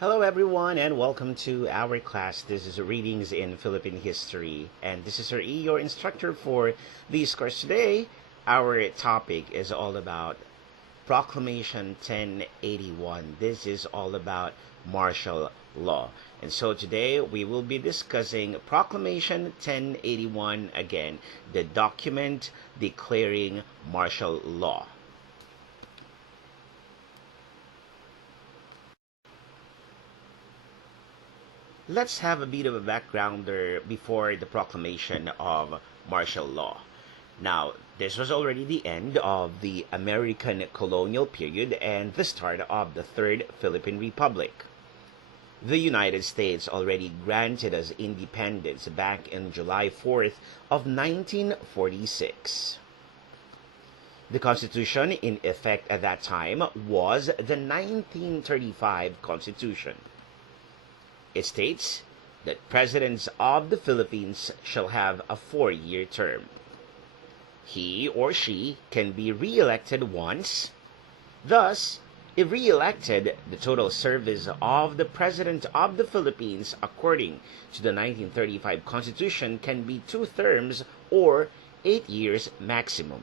Hello, everyone, and welcome to our class. This is Readings in Philippine History, and this is Sir E, your instructor for this course today. Our topic is all about Proclamation 1081. This is all about martial law. And so today we will be discussing Proclamation 1081 again, the document declaring martial law. Let's have a bit of a backgrounder before the proclamation of martial law. Now, this was already the end of the American colonial period and the start of the Third Philippine Republic. The United States already granted us independence back in July 4th of 1946. The Constitution in effect at that time was the 1935 Constitution. It states that presidents of the Philippines shall have a 4-year term. He or she can be re-elected once. Thus, if re-elected, the total service of the President of the Philippines according to the 1935 Constitution can be 2 terms or 8 years maximum.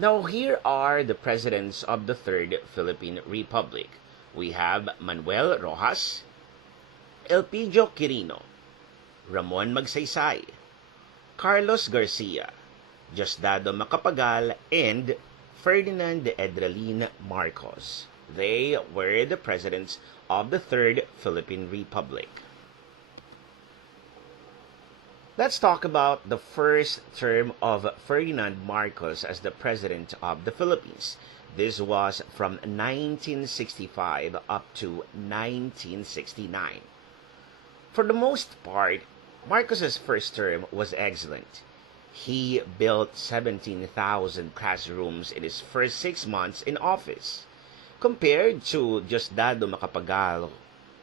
Now here are the presidents of the Third Philippine Republic. We have Manuel Rojas, Elpidio Quirino, Ramon Magsaysay, Carlos Garcia, Diosdado Macapagal, and Ferdinand de Edralin Marcos. They were the presidents of the Third Philippine Republic. Let's talk about the first term of Ferdinand Marcos as the president of the Philippines. This was from 1965 up to 1969. For the most part, Marcos's first term was excellent. He built 17,000 classrooms in his first 6 months in office, compared to Diosdado Macapagal,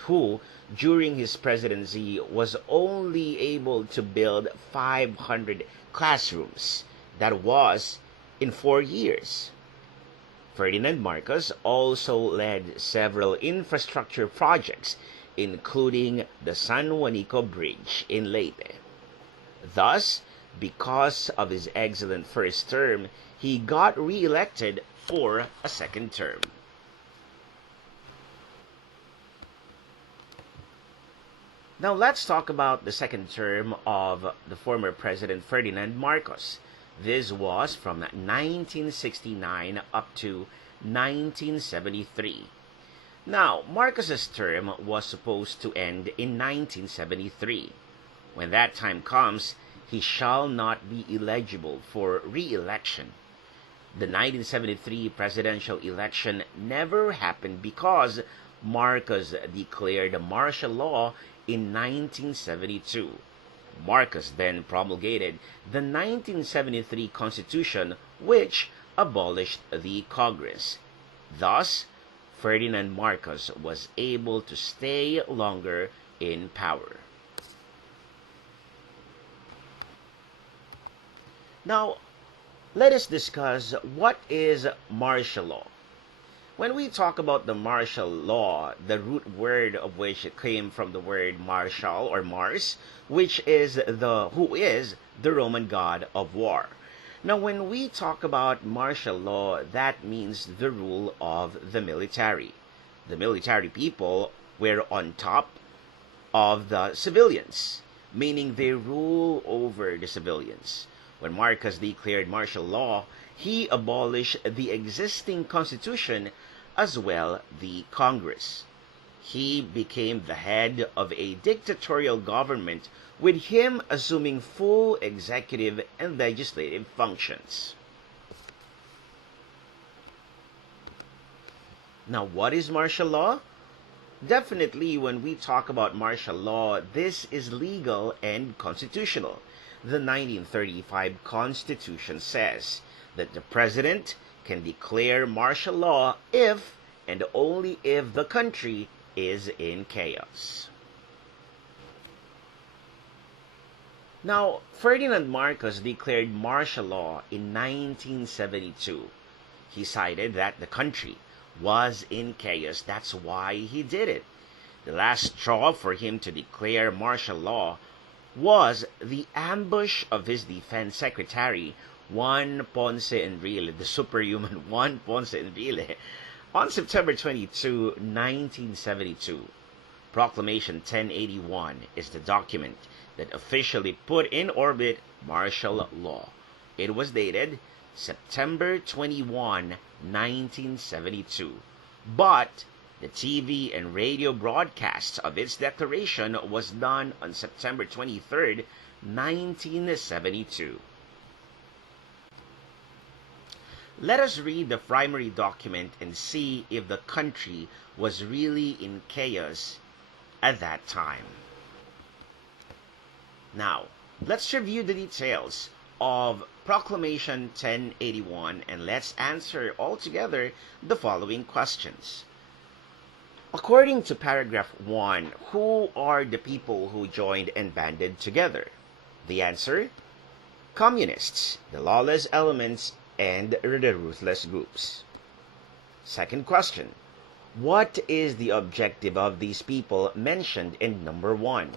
who, during his presidency, was only able to build 500 classrooms. That was in 4 years. Ferdinand Marcos also led several infrastructure projects, including the San Juanico Bridge in Leyte. Thus, because of his excellent first term, he got re-elected for a second term. Now let's talk about the second term of the former President Ferdinand Marcos. This was from 1969 up to 1973. Now, Marcos's term was supposed to end in 1973. When that time comes, he shall not be eligible for re-election. The 1973 presidential election never happened because Marcos declared martial law in 1972. Marcos then promulgated the 1973 Constitution, which abolished the Congress. Thus, Ferdinand Marcos was able to stay longer in power. Now, let us discuss what is martial law. When we talk about the martial law, the root word of which came from the word martial or Mars, which is who is the Roman god of war. Now, when we talk about martial law, that means the rule of the military. The military people were on top of the civilians, meaning they rule over the civilians. When Marcos declared martial law, he abolished the existing constitution as well the Congress. He became the head of a dictatorial government, with him assuming full executive and legislative functions. Now, what is martial law? Definitely, when we talk about martial law, this is legal and constitutional. The 1935 Constitution says that the President can declare martial law if and only if the country is in chaos. Now, Ferdinand Marcos declared martial law in 1972. He cited that the country was in chaos. That's why he did it. The last straw for him to declare martial law was the ambush of his defense secretary, Juan Ponce Enrile, the superhuman Juan Ponce Enrile, on September 22, 1972. Proclamation 1081 is the document that officially put in orbit martial law. It was dated September 21, 1972, but the TV and radio broadcasts of its declaration was done on September 23, 1972. Let us read the primary document and see if the country was really in chaos at that time. Now, let's review the details of Proclamation 1081 and let's answer altogether the following questions. According to paragraph 1, who are the people who joined and banded together? The answer: communists, the lawless elements, and the ruthless groups. Second question: what is the objective of these people mentioned in number 1?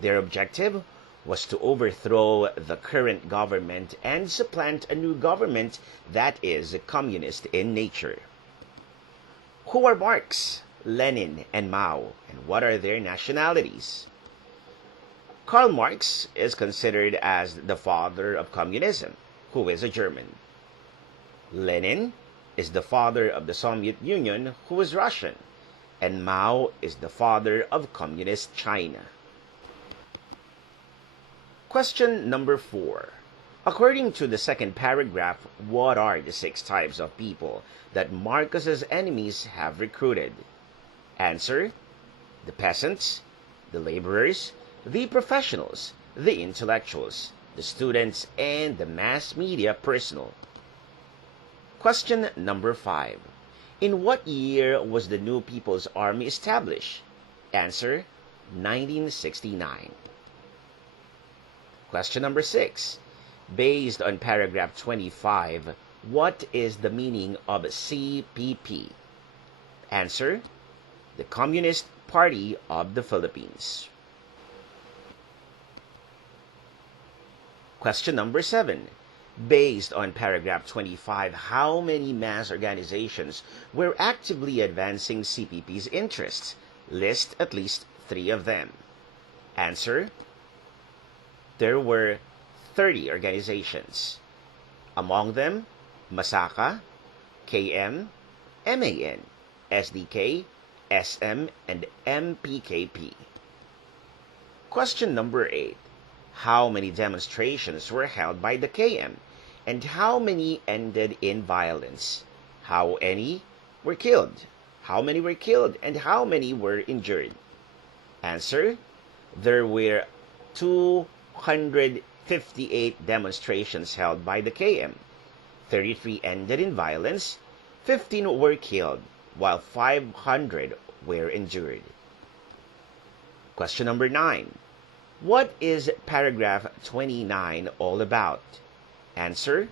Their objective was to overthrow the current government and supplant a new government that is communist in nature. Who are Marx, Lenin, and Mao, and what are their nationalities? Karl Marx is considered as the father of communism, who is a German. Lenin is the father of the Soviet Union, who is Russian, and Mao is the father of communist China. Question number 4. According to the second paragraph, what are the 6 types of people that Marcos's enemies have recruited? Answer: the peasants, the laborers, the professionals, the intellectuals, the students, and the mass media personnel. Question number 5. In what year was the New People's Army established? Answer: 1969. Question number 6. Based on paragraph 25, what is the meaning of CPP? Answer: the Communist Party of the Philippines. Question number 7. Based on paragraph 25, how many mass organizations were actively advancing CPP's interests? List at least 3 of them. Answer: there were 30 organizations. Among them, Masaka, KM, MAN, SDK, SM, and MPKP. Question number 8. How many demonstrations were held by the KM, and how many ended in violence? How many were killed? How many were killed, and how many were injured? Answer: there were 258 demonstrations held by the KM. 33 ended in violence, 15 were killed, while 500 were injured. Question number 9. What is paragraph 29 all about? Answer: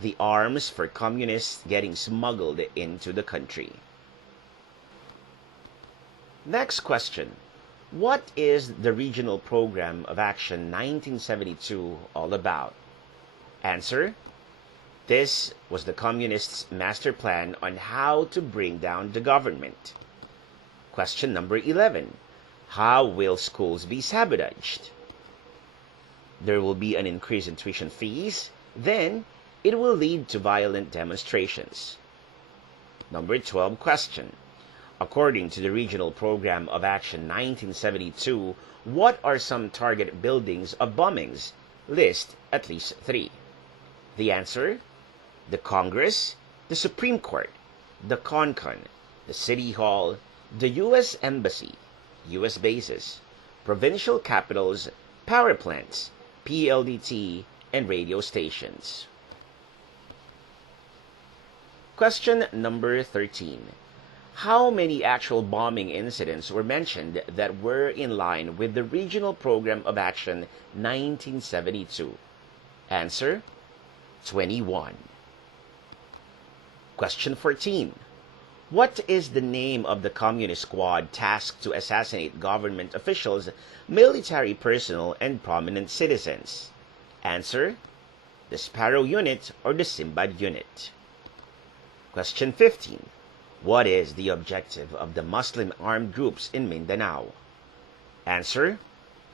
the arms for communists getting smuggled into the country. Next question. What is the Regional Program of Action 1972 all about? Answer: this was the Communists' master plan on how to bring down the government. Question number 11. How will schools be sabotaged? There will be an increase in tuition fees, then it will lead to violent demonstrations. Number 12 question. According to the Regional Program of Action 1972, what are some target buildings of bombings? List at least 3. The answer: the Congress, the Supreme Court, the Concon, the City Hall, the U.S. Embassy, U.S. bases, provincial capitals, power plants, PLDT, and radio stations. Question number 13. How many actual bombing incidents were mentioned that were in line with the Regional Program of Action 1972? Answer: 21. Question 14. What is the name of the communist squad tasked to assassinate government officials, military personnel, and prominent citizens? Answer: the Sparrow Unit or the Simbad Unit. Question 15. What is the objective of the Muslim armed groups in Mindanao? Answer: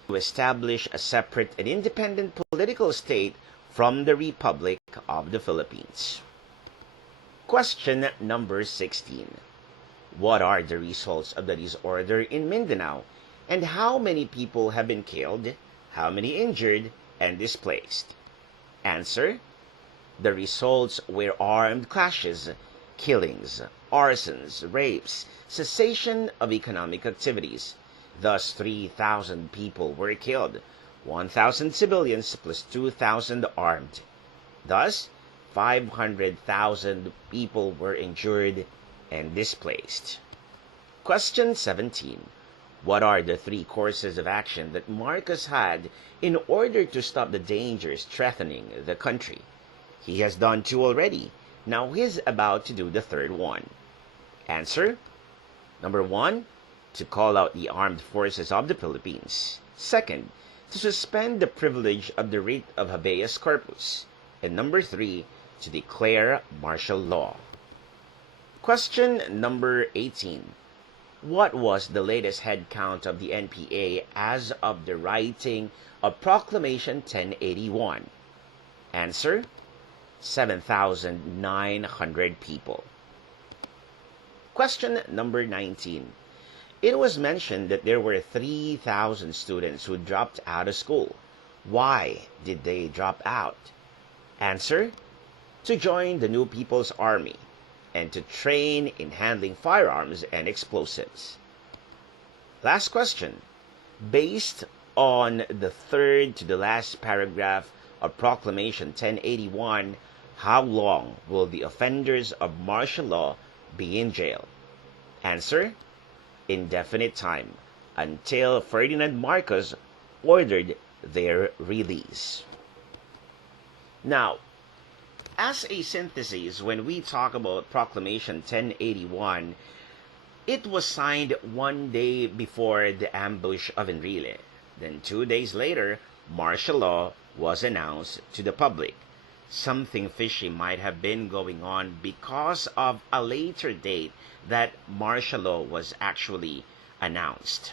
to establish a separate and independent political state from the Republic of the Philippines. Question number 16. What are the results of the disorder in Mindanao, and how many people have been killed, how many injured, and displaced? Answer: the results were armed clashes, killings, arsons, rapes, cessation of economic activities. Thus, 3,000 people were killed, 1,000 civilians plus 2,000 armed. Thus, 500,000 people were injured and displaced. Question 17. What are the three courses of action that Marcos had in order to stop the dangers threatening the country? He has done two already. Now he's about to do the third one. Answer: number 1, to call out the armed forces of the Philippines. Second, to suspend the privilege of the writ of habeas corpus. And number 3, to declare martial law. Question number 18. What was the latest head count of the NPA as of the writing of Proclamation 1081? Answer: 7,900 people. Question number 19. It was mentioned that there were 3,000 students who dropped out of school. Why did they drop out? Answer: to join the New People's Army and to train in handling firearms and explosives. Last question. Based on the third to the last paragraph of Proclamation 1081, how long will the offenders of martial law be in jail? Answer: indefinite time, until Ferdinand Marcos ordered their release. Now, as a synthesis, when we talk about Proclamation 1081, it was signed one day before the ambush of Enrile. Then 2 days later, martial law was announced to the public. Something fishy might have been going on because of a later date that martial law was actually announced.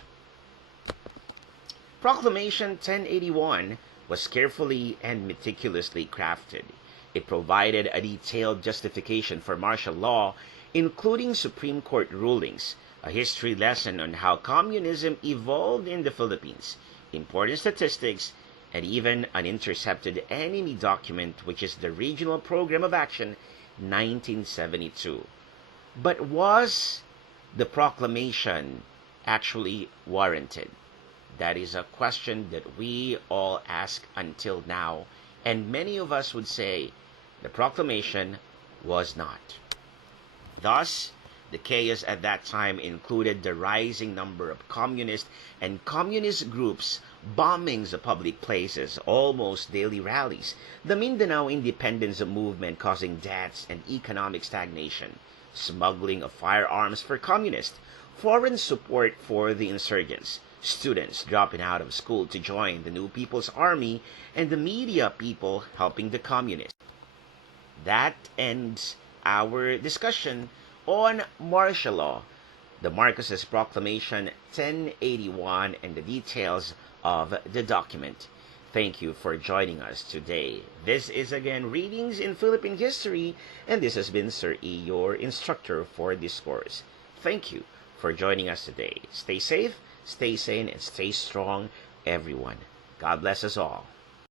Proclamation 1081 was carefully and meticulously crafted. It provided a detailed justification for martial law, including Supreme Court rulings, a history lesson on how communism evolved in the Philippines, important statistics, and even an intercepted enemy document, which is the Regional Program of Action 1972. But was the proclamation actually warranted? That is a question that we all ask until now, and many of us would say the proclamation was not. Thus, the chaos at that time included the rising number of communist and communist groups, bombings of public places, almost daily rallies, the Mindanao independence movement causing deaths and economic stagnation, smuggling of firearms for communists, foreign support for the insurgents, students dropping out of school to join the New People's Army, and the media people helping the communists. That ends our discussion on martial law, the Marcos's Proclamation 1081, and the details of the document. Thank you for joining us today. This is again Readings in Philippine History, and this has been Sir E, your instructor for this course. Thank you for joining us today. Stay safe, stay sane, and stay strong, everyone. God bless us all.